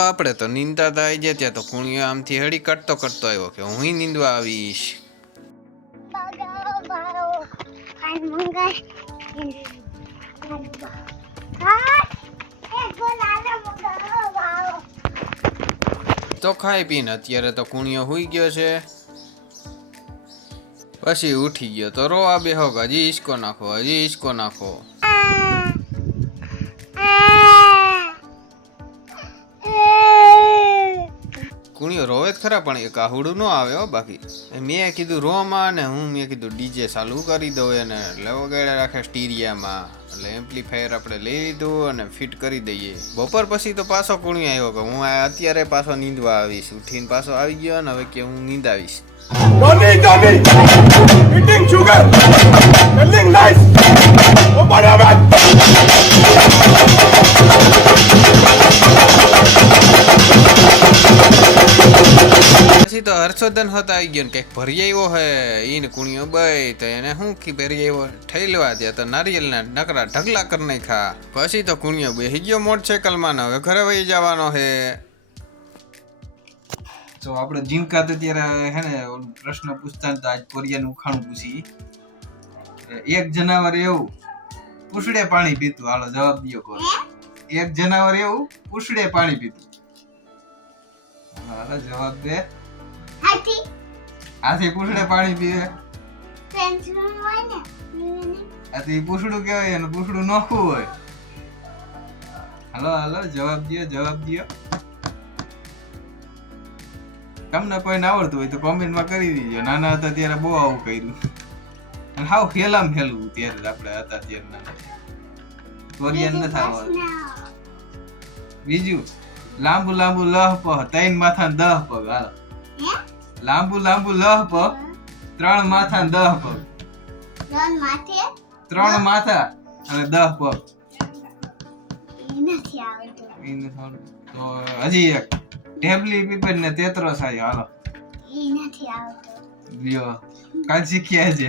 આપણે તો નીંદતા આવી ગયા ત્યાં તો કુણિયો આમથી હળી કટતો આવ્યો કે હું નીંદવા આવીશ. તો ખાઈ પીને અત્યારે તો કુણિયો હુઈ ગયો છે. પછી ઉઠી ગયો તો રોવા બેહો, હજી હિસકો નાખો, હજી હિસકો નાખો. કુણિયો રોવે જ ખરા પણ એક આહુડું ન આવે હો. બાકી મેં કીધું રોમાં ને મેં કીધું ડીજે ચાલુ કરી દઉં એને, એટલે વગાડ્યા રાખે સ્ટીરિયામાં. એટલે એમ્પ્લીફાયર આપણે લઈ લીધું અને ફિટ કરી દઈએ. બપોર પછી તો પાછો કુણિયો આવ્યો કે હું અત્યારે પાછો નીંદવા આવીશ. ઉઠીને પાછો આવી ગયો ને હવે કે હું નીંદાવીશ. પછી તો હર્ષોદન હોતા આવી ગયો ને કઈક ભરી આવ્યો હે. ઈને કુણિયો બઈ તો એને શું ભરી આવ્યો ઠેલવા દે તો નારિયેલના નકરા ઢગલા કરી નાખ્યા. પછી તો કુણિયો બેસી ગયો મોટરસાયકલમાં ને હવે ઘરે વહી જવાનો હે. તો આપણે જીમકા તો ત્યારે હે ને પ્રશ્ન પૂછતા તો આજ કોરિયાનું ઉખાણું પૂછી. એક જનાવર એવું પૂછડે પાણી પીતું. હાલો જવાબ દયો કોણ. એક જનાવર એવું પૂછડે પાણી પીતું. હાલો જવાબ દે. હાથી પૂછડે પાણી પીવે. હાથી પૂછડું કેવાય અને પૂછડું નોખું હોય. હાલો હાલો જવાબ દયો, જવાબ દયો. તમને કોઈને આવડતું હોય તો કોમેન્ટમાં કરી દીજો. નાના હતા ત્યારે બહુ આવું કર્યું અને હાવ ખેલામ ખેલવું ત્યારે આપણે હતા ત્યારે નાના. કોરિયન ન થાવ. બીજું લાંબુ લાંબુ લહ પહ, ત્રણ માથા ને 10 પગ. હાલો લાંબુ લાંબુ લહ પહ, 3 માથા ને 10 પગ. 3 માથા અને 10 પગ. તો હજી એક ટેબલી પીપર ને તેતરો સાયો. હાલો ઈ નથી આવતો. લ્યો કાલ શીખ્યા છે.